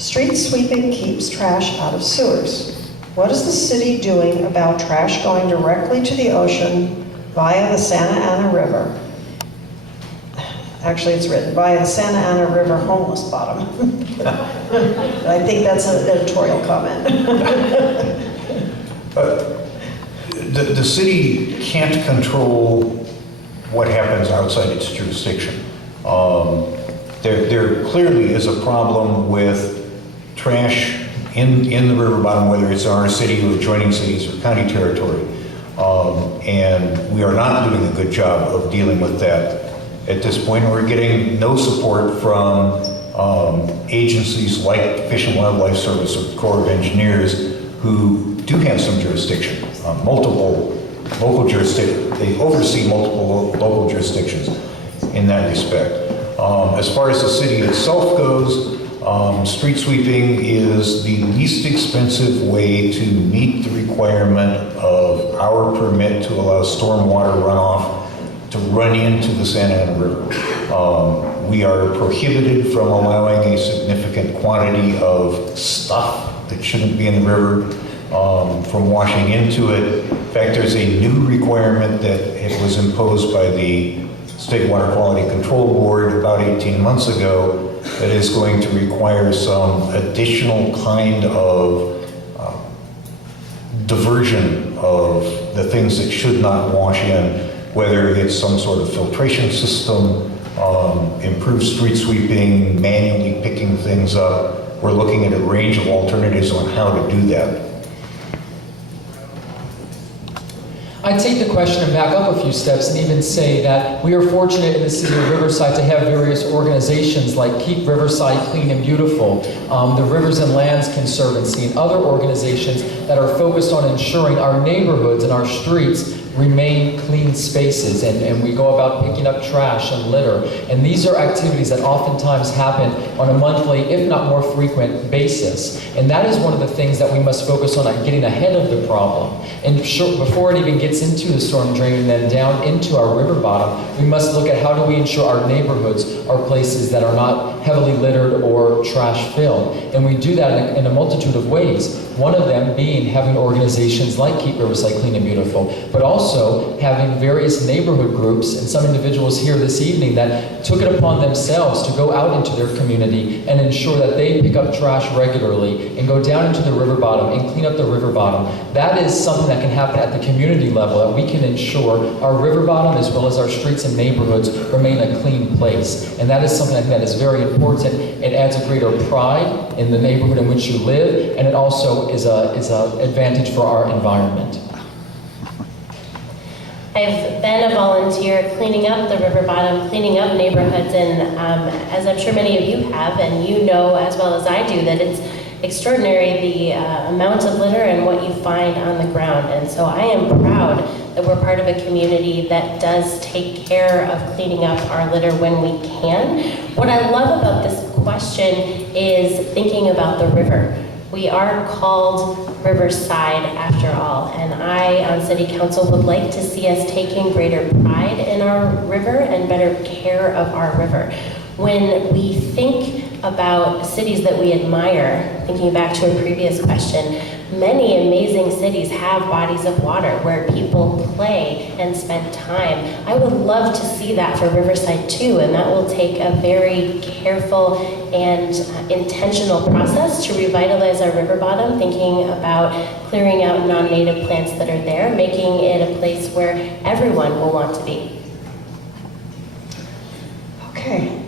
Street sweeping keeps trash out of sewers. What is the city doing about trash going directly to the ocean via the Santa Ana River? Actually, it's written via the Santa Ana River homeless bottom. I think that's an editorial comment. The city can't control what happens outside its jurisdiction. There clearly is a problem with trash in the river bottom, whether it's our city or adjoining cities or county territory. And we are not doing a good job of dealing with that at this point. We're getting no support from agencies like Fish and Wildlife Service or the Corps of Engineers, who do have some jurisdiction, multiple local jurisdictions. They oversee multiple local jurisdictions in that respect. As far as the city itself goes, street sweeping is the least expensive way to meet the requirement of our permit to allow stormwater runoff to run into the Santa Ana River. We are prohibited from allowing a significant quantity of stuff that shouldn't be in the river from washing into it. In fact, there's a new requirement that it was imposed by the State Water Quality Control Board about 18 months ago that is going to require some additional kind of diversion of the things that should not wash in, whether it's some sort of filtration system, improved street sweeping, manually picking things up. We're looking at a range of alternatives on how to do that. I'd take the question and back up a few steps and even say that we are fortunate in the city of Riverside to have various organizations like Keep Riverside Clean and Beautiful, the Rivers and Lands Conservancy, and other organizations that are focused on ensuring our neighborhoods and our streets remain clean spaces, and we go about picking up trash and litter. And these are activities that oftentimes happen on a monthly, if not more frequent basis. And that is one of the things that we must focus on getting ahead of the problem. And before it even gets into the storm drain and then down into our river bottom, we must look at how do we ensure our neighborhoods are places that are not heavily littered or trash filled. And we do that in a multitude of ways. One of them being having organizations like Keep Riverside Clean and Beautiful, but also having various neighborhood groups and some individuals here this evening that took it upon themselves to go out into their community and ensure that they pick up trash regularly and go down into the river bottom and clean up the river bottom. That is something that can happen at the community level, that we can ensure our river bottom as well as our streets and neighborhoods remain a clean place. And that is something I think that is very important. It adds a greater pride in the neighborhood in which you live, and it also is a advantage for our environment. I've been a volunteer cleaning up the river bottom, cleaning up neighborhoods, and as I'm sure many of you have, and you know as well as I do, that it's extraordinary the amount of litter and what you find on the ground. And so I am proud that we're part of a community that does take care of cleaning up our litter when we can. What I love about this question is thinking about the river. We are called Riverside after all, and I on City Council would like to see us taking greater pride in our river and better care of our river. When we think about cities that we admire, thinking back to a previous question, many amazing cities have bodies of water where people play and spend time. I would love to see that for Riverside too, and that will take a very careful and intentional process to revitalize our river bottom, thinking about clearing out non-native plants that are there, making it a place where everyone will want to be. Okay.